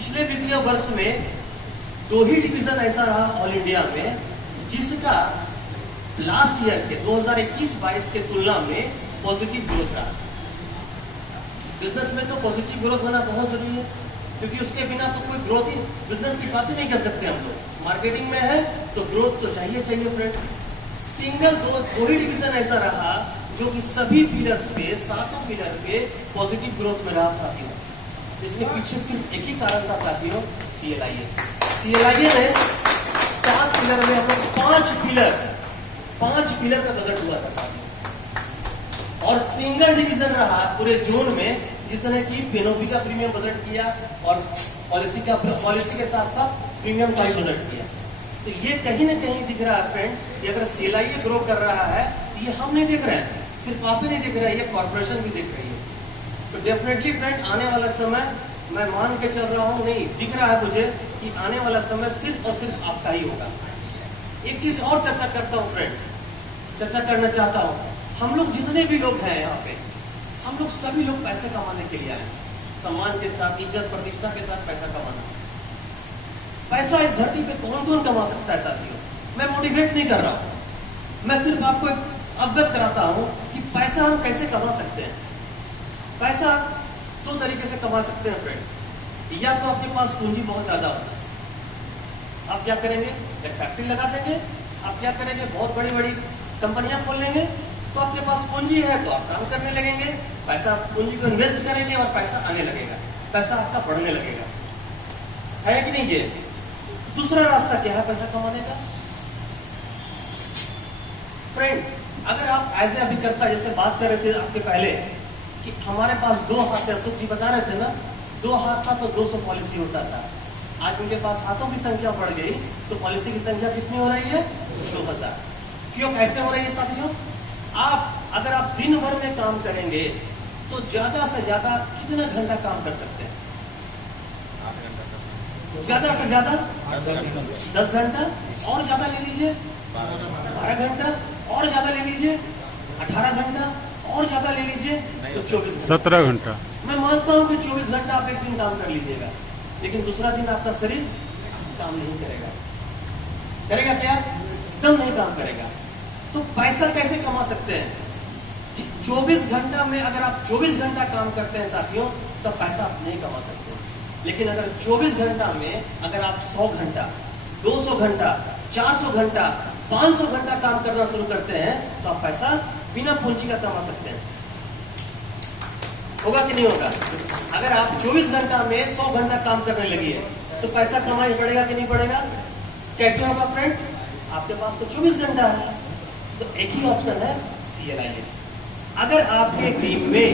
पिछले वित्तीय वर्ष में 2 ही डिवीजन ऐसा रहा ऑल इंडिया में जिसका लास्ट ईयर के 2021-22 के तुलना में पॉजिटिव ग्रोथ रहा। बिजनेस में तो पॉजिटिव ग्रोथ होना बहुत जरूरी है, क्योंकि उसके बिना तो कोई ग्रोथ ही, बिजनेस की बात ही नहीं कर सकते हम लोग। मार्केटिंग में है तो ग्रोथ तो चाहिए फ्रेंड। सिंगल दो ही डिवीजन ऐसा रहा जो कि सभी पिलर्स पे, 7 पिलर पे पॉजिटिव ग्रोथ में रहा साथियों। इसके पीछे सिर्फ एक ही कारण था साथियों, CLIA। CLIA ने 7 पिलर में अपने 5 पिलर का बजट हुआ था साथियों। और सिंगल डिवीजन रहा पूरे जोन में जिसने कि पेनोपी का प्रीमियम बजट किया और पॉलिसी के साथ साथ प्रीमियम का भी बजट किया। तो ये कहीं ना कहीं दिख रहा है फ्रेंड कि अगर CLIA ग्रो कर रहा है तो ये हम नहीं देख रहे हैं, सिर्फ आप ही नहीं देख रहे हैं, ये कॉर्पोरेशन भी देख रही है। तो डेफिनेटली फ्रेंड आने वाला समय मैं मान के चल रहा हूं, नहीं दिख रहा है मुझे कि आने वाला समय सिर्फ और सिर्फ आपका ही होगा। एक चीज और चर्चा करता हूं फ्रेंड, चर्चा करना चाहता हूं। हम लोग जितने भी लोग हैं यहाँ पे, हम लोग सभी लोग पैसे कमाने के लिए आए, सम्मान के साथ, इज्जत प्रतिष्ठा के साथ पैसा कमाना। पैसा इस धरती पे कौन कौन कमा सकता है साथियों? मैं मोटिवेट नहीं कर रहा हूं, मैं सिर्फ आपको अवगत कराता हूं कि पैसा हम कैसे कमा सकते हैं। पैसा 2 तरीके से कमा सकते हैं फ्रेंड। या तो आपके पास पूंजी बहुत ज्यादा होता है, आप क्या करेंगे, एक फैक्ट्री लगा देंगे। आप क्या करेंगे, बहुत बड़ी बड़ी कंपनियां खोल लेंगे। तो आपके पास पूंजी है तो आप काम करने लगेंगे, पैसा पूंजी को इन्वेस्ट करेंगे और पैसा आने लगेगा, पैसा आपका बढ़ने लगेगा, है कि नहीं? ये दूसरा रास्ता क्या है पैसा कमाने का फ्रेंड? अगर आप ऐसे अभिकर्ता जैसे बात कर रहे थे आपके पहले कि हमारे पास 2 हाथ है, अशोक जी बता रहे थे ना, 2 हाथ था तो 200 पॉलिसी होता था। आज उनके पास हाथों की संख्या बढ़ गई तो पॉलिसी की संख्या कितनी हो रही है? 2000। क्यों कैसे हो रही है साथियों? अगर आप दिन भर में काम करेंगे तो ज्यादा से ज्यादा कितना घंटा काम कर सकते हैं? ज्यादा से ज्यादा 10 घंटा, और ज्यादा ले लीजिए 12 घंटा, और ज्यादा ले लीजिए 18 घंटा, और ज्यादा ले लीजिए तो 24 घंटा, 17 घंटा। मैं मानता हूं कि 24 घंटा आप एक दिन काम कर लीजिएगा, लेकिन दूसरा दिन आपका शरीर काम नहीं करेगा। करेगा क्या? एकदम नहीं काम करेगा। तो पैसा कैसे कमा सकते हैं? 24 घंटा में अगर आप 24 घंटा काम करते हैं साथियों तो पैसा आप नहीं कमा सकते। लेकिन अगर 24 घंटा में अगर आप 100 घंटा, 200 घंटा, 400 घंटा, 500 घंटा काम करना शुरू करते हैं तो आप पैसा बिना पूंजी का कमा सकते हैं। होगा कि नहीं होगा? अगर आप 24 घंटा में 100 घंटा काम करने लगिए तो पैसा कमाई पड़ेगा कि नहीं पड़ेगा? कैसे होगा फ्रेंड? आपके पास तो 24 घंटा है, तो एक ही ऑप्शन है CLIA। अगर आपके टीम में,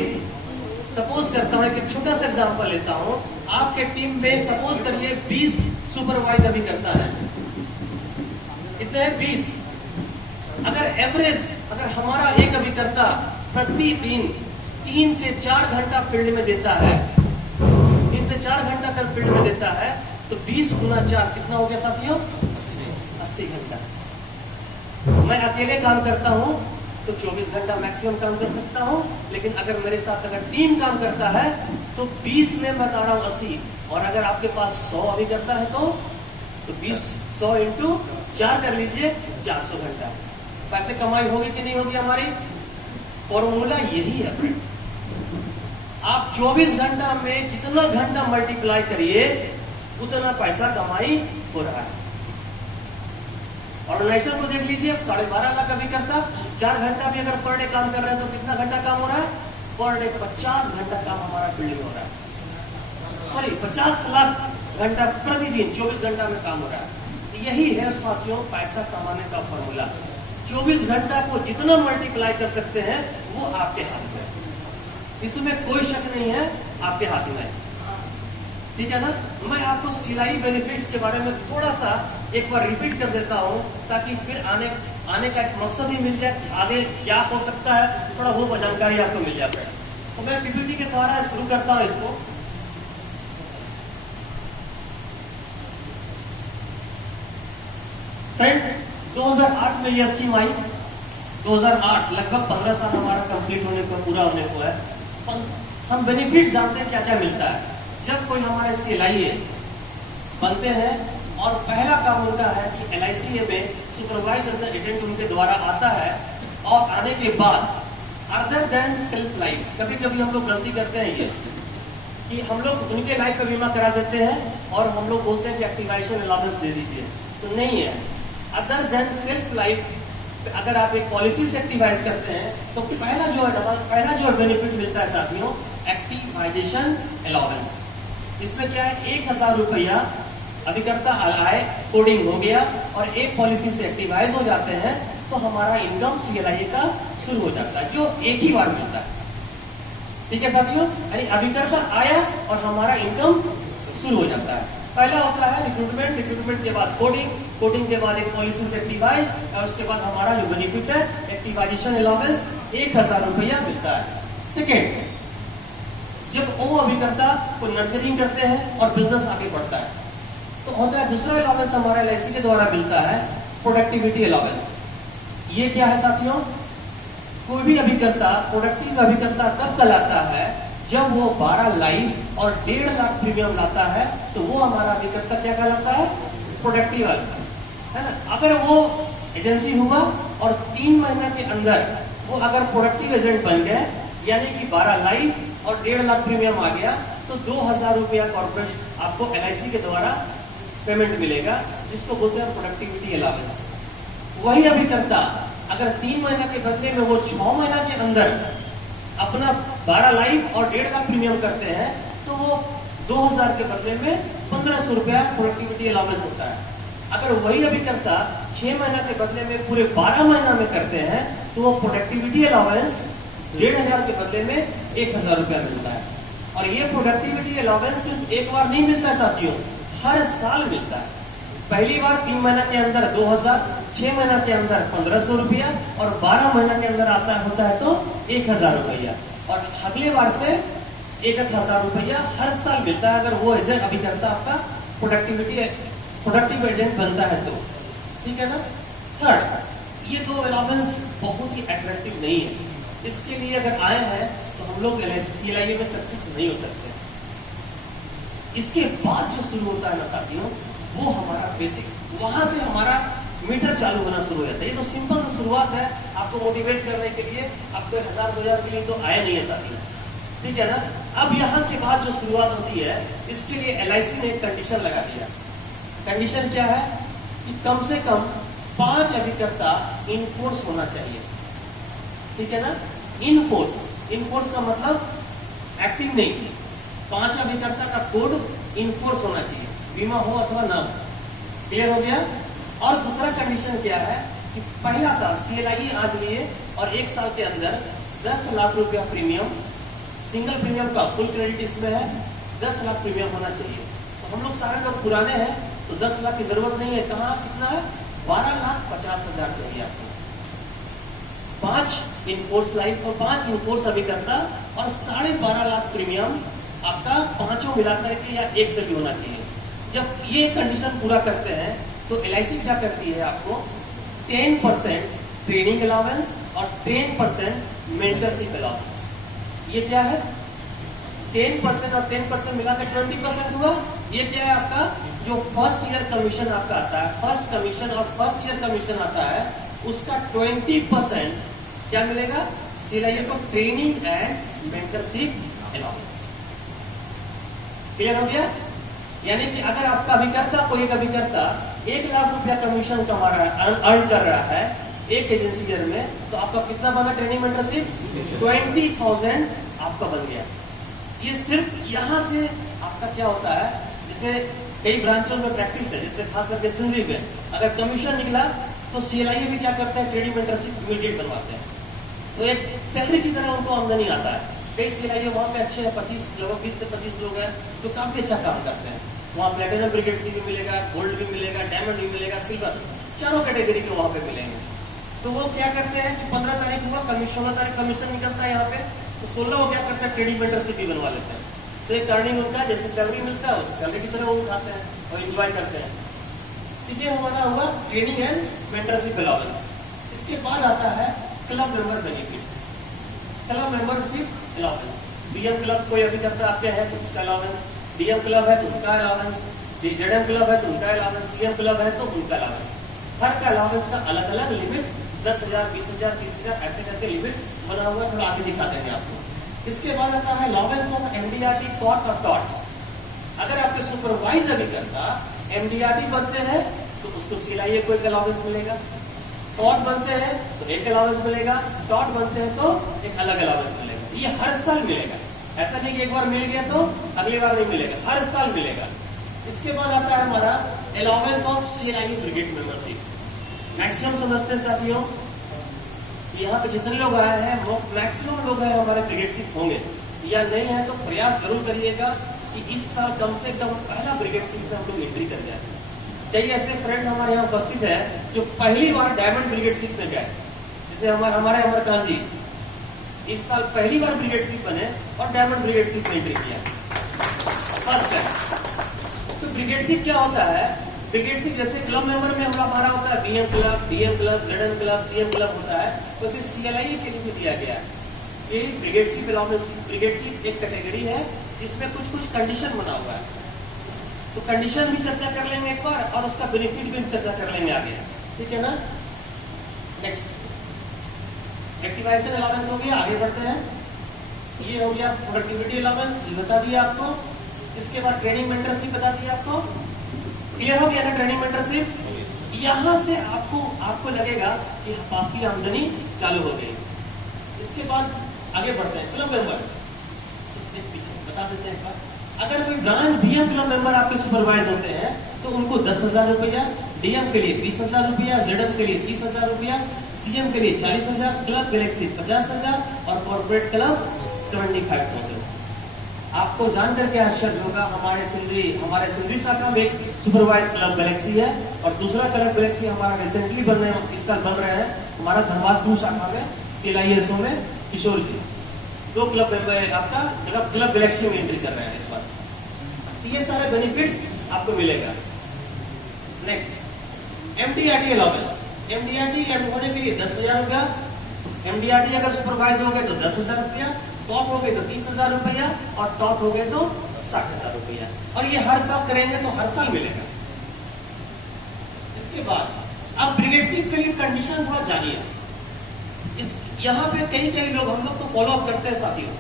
सपोज करता हूं, एक छोटा सा एग्जांपल लेता हूं, आपके टीम में सपोज करिए 20 सुपरवाइजर भी करता है, कितने हैं? 20। अगर एवरेज, अगर हमारा एक अभिकर्ता प्रतिदिन 3 से 4 घंटा फील्ड में देता है, 3 से 4 घंटा कर फील्ड में देता है, तो 20 गुना 4 कितना हो गया साथियों? 80 घंटा। मैं अकेले काम करता हूं तो 24 घंटा मैक्सिमम काम कर सकता हूं, लेकिन अगर मेरे साथ अगर टीम काम करता है तो 20 में बता रहा हूं 80, और अगर आपके पास 100 अभिकर्ता है तो 100 इंटू 4 कर लीजिए, 400 घंटा। पैसे कमाई होगी कि नहीं होगी? हमारी फॉर्मूला यही है फ्रेंड। आप 24 घंटा में जितना घंटा मल्टीप्लाई करिए उतना पैसा कमाई हो रहा है। ऑर्गेनाइजेशन को देख लीजिए, 12.5 लाख अभिकर्ता, 4 घंटा भी अगर पर डे काम कर रहे हैं तो कितना घंटा काम हो रहा है? पर डे 50 घंटा काम हमारा फील्ड में हो रहा है। सॉरी, 50 लाख घंटा प्रतिदिन 24 घंटा में काम हो रहा है। यही है साथियों पैसा कमाने का फॉर्मूला। 24 घंटा को जितना मल्टीप्लाई कर सकते हैं वो आपके हाथ में है, इसमें कोई शक नहीं है, आपके हाथ में है। ठीक है ना? मैं आपको सिलाई बेनिफिट्स के बारे में थोड़ा सा एक बार रिपीट कर देता हूं ताकि फिर आने का एक मकसद ही मिल जाए कि आगे क्या हो सकता है, थोड़ा वो जानकारी आपको मिल जाए। तो मैं पीपीटी के द्वारा शुरू करता हूं इसको। फ्रेंड 2008 में यह स्कीम आई, 2008 लगभग 15 साल हमारा कंप्लीट होने को, पूरा होने को है। हम बेनिफिट जानते हैं क्या क्या मिलता है। जब कोई हमारे CLIA बनते हैं और पहला काम उनका है कि LIC में सुपरवाइजर से एजेंट उनके द्वारा आता है और आने के बाद अदर देन सेल्फ लाइफ, कभी कभी हम लोग गलती करते हैं ये कि हम लोग उनके लाइफ का बीमा करा देते हैं और हम लोग बोलते हैं कि एक्टिवाइजेशन अलाउंस दे दीजिए, तो नहीं है। अदर देन सेल्फ लाइफ अगर आप एक पॉलिसी से एक्टिवाइज करते हैं तो पहला जो बेनिफिट मिलता है साथियों, एक्टिवाइजेशन अलाउंस। इसमें क्या है, 1000 रुपया अभिकर्ता आय कोडिंग हो गया और एक पॉलिसी से एक्टिवाइज हो जाते हैं तो हमारा इनकम CLIA का शुरू हो जाता है, जो एक ही बार मिलता है। ठीक है साथियों, यानी अभिकर्ता आया और हमारा इनकम शुरू हो जाता है। पहला होता है रिक्रूटमेंट के बाद कोडिंग के बाद एक पॉलिसी से एक्टिवाइज और उसके बाद हमारा जो बेनिफिट है एक्टिवाइजेशन अलाउंस 1000 रुपया मिलता है। सेकेंड, जब वो अभिकर्ता को नर्सरिंग करते हैं और बिजनेस आगे बढ़ता है तो होता है दूसरा अलाउंस हमारा LIC के द्वारा मिलता है, प्रोडक्टिविटी अलाउंस। ये क्या है साथियों, कोई भी अभिकर्ता प्रोडक्टिव अभिकर्ता तब कहलाता है जब वो 12 लाइफ और 1.5 लाख प्रीमियम लाता है तो वो हमारा अभिकर्ता क्या कहलाता है, प्रोडक्टिव है ना। अगर वो एजेंसी हुआ और 3 महीना के अंदर वो अगर प्रोडक्टिव एजेंट बन गए यानी कि 12 लाइफ और 1.5 लाख प्रीमियम आ गया तो 2000 रुपया कॉर्पोरेशन आपको LIC के द्वारा पेमेंट मिलेगा, जिसको बोलते हैं प्रोडक्टिविटी अलाउंस। वही अभिकर्ता अगर 3 महीना के बदले में वो 6 महीना के अंदर अपना 12 लाइफ और 1.5 लाख प्रीमियम करते हैं तो वो 2000 के बदले में 1500 रुपया प्रोडक्टिविटी अलाउंस होता है। अगर वही अभिकर्ता 6 महीना के बदले में पूरे 12 महीना में करते हैं तो वो प्रोडक्टिविटी अलाउंस 1500 के बदले में 1000 रुपया मिलता है। और ये प्रोडक्टिविटी अलाउंस सिर्फ एक बार नहीं मिलता है साथियों, हर साल मिलता है। पहली बार 3 महीना के अंदर 2000, 6 महीना के अंदर 1500 रुपया और 12 महीना के अंदर होता है तो 1000 रुपया और अगले बार से 1000 रुपया हर साल मिलता है अगर वो एजेंट अभिकर्ता आपका प्रोडक्टिव एजेंट बनता है तो। ठीक है ना। थर्ड, ये 2 अलाउंस बहुत ही अट्रैक्टिव नहीं है, इसके लिए अगर आए हैं तो हम लोग CLIA में सक्सेस नहीं हो सकते। इसके बाद जो शुरू होता है ना साथियों, वो हमारा बेसिक, वहां से हमारा मीटर चालू होना शुरू हो जाता है। ये तो सिंपल सा शुरुआत है, आपको मोटिवेट करने के लिए, आपको 1000-2000 के लिए तो आया नहीं है साथियों। ठीक है ना। अब यहाँ के बाद जो शुरुआत होती है इसके लिए LIC ने एक कंडीशन लगा दिया। कंडीशन क्या है कि कम से कम 5 अभिकर्ता इनफोर्स होना चाहिए। ठीक है ना। इनफोर्स का मतलब एक्टिव नहीं, 5 अभिकर्ता का कोड इनफोर्स होना चाहिए, बीमा हो अथवा ना हो। क्लियर हो गया। और दूसरा कंडीशन क्या है कि पहला साल CLIA आज लिए और 1 साल के अंदर 10 लाख रुपया प्रीमियम, सिंगल प्रीमियम का फुल क्रेडिट इसमें है, 10 लाख प्रीमियम होना चाहिए। तो हम लोग सारे लोग पुराने हैं तो 10 लाख की जरूरत नहीं है। कहाँ कितना है, 12,50,000 चाहिए आपको। 5 इनफोर्स लाइफ और 5 इनफोर्स अभिकर्ता और 12.5 लाख प्रीमियम आपका पांचों मिलाकर के या एक से भी होना चाहिए। जब ये कंडीशन पूरा करते हैं तो LIC क्या करती है, आपको 10% ट्रेनिंग अलाउंस और 10% मेंटरशिप अलाउंस। ये क्या है, 10% और 10% मिलाकर 20% हुआ। ये क्या है, आपका जो फर्स्ट ईयर कमीशन आपका आता है, फर्स्ट कमीशन और फर्स्ट ईयर कमीशन आता है उसका 20% क्या मिलेगा CLIA को, training and mentorship allowance. Clear हो गया। यानी कि अगर आपका अभिकर्ता, कोई एक अभिकर्ता 1 लाख रुपया कमीशन कमा रहा है, अर्न कर रहा है एक एजेंसी ईयर में, तो आपका कितना बना ट्रेनिंग मेंटरशिप, 20,000 आपका बन गया। ये सिर्फ यहाँ से आपका क्या होता है, जैसे कई ब्रांचों में प्रैक्टिस है, जैसे खास करके सिंधरी में अगर कमीशन निकला तो CLIA भी क्या करते हैं, ट्रेनिंग मेंटरशिप इमीडिएट बनवाते हैं। तो एक सैलरी की तरह उनको आमदनी आता है। कई CLIA वहाँ पे अच्छे हैं, 20 से 25 लोग हैं जो काफी अच्छा काम करते हैं। वहाँ प्लेटिनम ब्रिगेड भी मिलेगा, गोल्ड भी मिलेगा, डायमंड भी मिलेगा, सिल्वर, चारों कैटेगरी के वहाँ पे मिलेंगे। तो वो क्या करते हैं कि 15 तारीख हुआ, 16 तारीख कमीशन निकलता है यहाँ पे, तो 16 वो क्या करते हैं, ट्रेनिंग मेंटरशिप भी बनवा लेते हैं। तो एक अर्निंग उनका जैसे सैलरी मिलता है उस सैलरी की तरह वो उठाते हैं और एंजॉय करते हैं। ठीक है, हमारा हुआ ट्रेनिंग एंड मेंटरशिप अलाउंस। इसके बाद आता है club member benefit, club membership allowance. BM club कोई अभी करता आपके है तो उसका अलाउंस, DM क्लब है तो उसका अलाउंस, जेडएम क्लब है तो उनका अलावेंस, सीएम क्लब है तो उनका अलावेंस, हर का अलावेंस का अलग अलग लिमिट 10,000, 20,000, 30,000 ऐसे करके लिमिट बना हुआ, थोड़ा आगे दिखा देंगे आपको। इसके बाद आता है अलावेंस ऑफ एमडीआरटी, टॉट और टॉट। अगर आपके सुपरवाइजर भी करता एमडीआरटी बनते हैं तो उसको सीएलआईए को एक अलावेंस मिलेगा, टॉट बनते हैं तो एक अलावेंस मिलेगा, टॉट बनते हैं तो एक अलग अलावेंस मिलेगा। ये हर साल मिलेगा, ऐसा नहीं कि एक बार मिल गया तो अगली बार नहीं मिलेगा, हर साल मिलेगा। इसके बाद आता है हमारा allowance of CLIA brigade membership. Maximum समझते हैं साथियों, यहाँ पे जितने लोग आए हैं वो मैक्सिमम लोग हैं हमारे ब्रिगेडशिप होंगे, या नहीं है तो प्रयास जरूर करिएगा कि इस साल कम से कम पहला ब्रिगेडशिप में हम लोग एंट्री कर जाए। कई ऐसे फ्रेंड हमारे यहाँ उपस्थित है जो पहली बार डायमंड ब्रिगेडशिप में गए, जैसे हमारे अमरकांत जी इस साल पहली बार ब्रिगेडशिप बने और डायमंड ब्रिगेडशिप में एंट्री किया, फर्स्ट टाइम। तो ब्रिगेडशिप क्या होता है, ब्रिगेडशिप जैसे क्लब मेंबर में हमारा होता है BM club, DM club, ZM club, CM club होता है, वैसे सीएलआईए के लिए भी दिया गया है। ये ब्रिगेडशिप अलावेंस, ब्रिगेडशिप एक कैटेगरी है जिसमें कुछ कुछ कंडीशन बना हुआ है, तो कंडीशन भी चर्चा कर लेंगे एक बार और उसका बेनिफिट भी चर्चा कर लेंगे आगे, ठीक है ना। नेक्स्ट एक्टिवाइजेशन अलावेंस हो गया, आगे बढ़ते हैं। ये हो गया प्रोडक्टिविटी अलावेंस, ये बता दिया आपको। इसके बाद ट्रेनिंग मेंटरशिप बता दिया आपको, क्लियर हो गया ना ट्रेनिंग मेंटरशिप। यहां से आपको लगेगा कि आपकी आमदनी चालू हो गई। इसके बाद आगे बढ़ते हैं क्लब मेंबर, इसके पीछे बता देते हैं एक बार। अगर कोई ब्रांच बीएम क्लब मेंबर आपके सुपरवाइज होते हैं तो उनको 10,000 रुपया, डीएम के लिए 20,000 रुपया, जेडएम के लिए 30,000 रुपया, सीएम के लिए 40,000, क्लब गैलेक्सी 50,000 और कॉर्पोरेट क्लब 75,000। आपको जानकर के आश्चर्य होगा, हमारे सिंदरी शाखा में एक सुपरवाइज क्लब गैलेक्सी है और दूसरा क्लब गैलेक्सी हमारा रिसेंटली इस साल बन रहे हैं हमारा धनबाद 2 शाखा में सीएलआईएसओ में किशोर जी, 2 क्लब आपका क्लब गैलेक्सी में एंट्री कर रहे हैं इस बार। तो ये सारे बेनिफिट्स आपको मिलेगा। नेक्स्ट एमडीआरटी अलावेंस, एमडीआरटी होने के लिए 10,000 रुपया, एमडीआरटी अगर सुपरवाइज हो गए तो 10,000 रुपया, टॉप हो गए तो 30,000 रुपया और टॉप हो गए तो 60,000 रुपया, और ये हर साल करेंगे तो हर साल मिलेगा। इसके बाद अब ब्रिगेडशिप के लिए कंडीशन थोड़ा जानिए। यहाँ पे कई लोग हम लोग तो फॉलो अप करते हैं साथियों,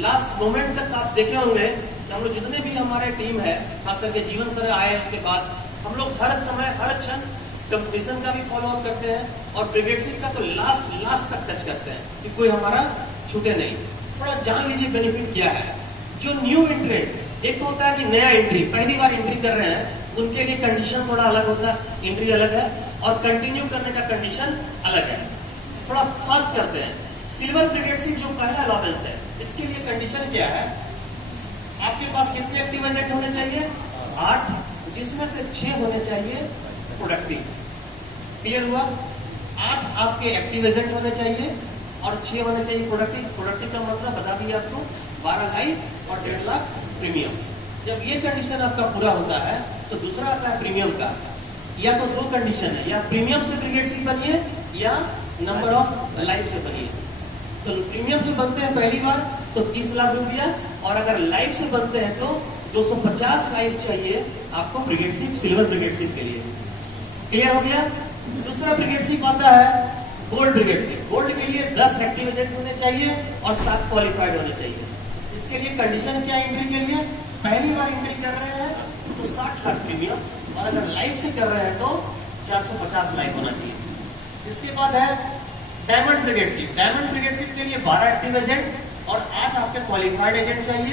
लास्ट मोमेंट तक आप देखे होंगे कि हम लोग जितने भी हमारे टीम है, खास करके जीवन सर आए उसके बाद हम लोग हर समय हर क्षण कंपटीशन का भी फॉलो अप करते हैं और ब्रिगेडशिप का तो लास्ट तक टच करते हैं कि कोई हमारा छूटे नहीं। थोड़ा जान लीजिए बेनिफिट क्या है। जो न्यू एंट्रेंट, एक तो होता है कि नया एंट्री, पहली बार एंट्री कर रहे हैं, उनके लिए कंडीशन थोड़ा अलग होता है, एंट्री अलग है और कंटिन्यू करने का कंडीशन अलग है। थोड़ा फास्ट चलते हैं। सिल्वर ब्रिगेडशिप जो पहला अलावेंस है, इसके लिए कंडीशन क्या है, आपके पास कितने एक्टिव एजेंट होने चाहिए, 8, जिसमें से 6 होने चाहिए प्रोडक्टिव। क्लियर हुआ, 8 आपके एक्टिव एजेंट होने चाहिए और 6 होने चाहिए प्रोडक्टिव। प्रोडक्टिव का मतलब बता दिया आपको, 12 लाख और 1.5 लाख प्रीमियम। जब ये कंडीशन आपका पूरा होता है तो दूसरा आता है प्रीमियम का। या तो 2 कंडीशन है, या प्रीमियम से ब्रिगेडशिप बनिए या नंबर ऑफ लाइफ से बनिए। तो प्रीमियम से बनते हैं पहली बार तो 30 लाख रुपया, और अगर लाइफ से बनते हैं तो 250 लाइफ चाहिए आपको ब्रिगेडशिप, सिल्वर ब्रिगेडशिप के लिए। क्लियर हो गया। दूसरा ब्रिगेडशिप आता है गोल्ड ब्रिगेडशिप। गोल्ड के लिए 10 एक्टिव एजेंट होने चाहिए और 7 क्वालिफाइड होने चाहिए। इसके लिए कंडीशन क्या है, एंट्री के लिए पहली बार एंट्री कर रहे हैं तो 60 लाख प्रीमियम, और अगर लाइफ से कर रहे हैं तो 450 लाइफ होना चाहिए। इसके बाद है डायमंड ब्रिगेडशिप। डायमंड ब्रिगेडशिप के लिए 12 एक्टिव एजेंट और 8 आपके क्वालिफाइड एजेंट चाहिए।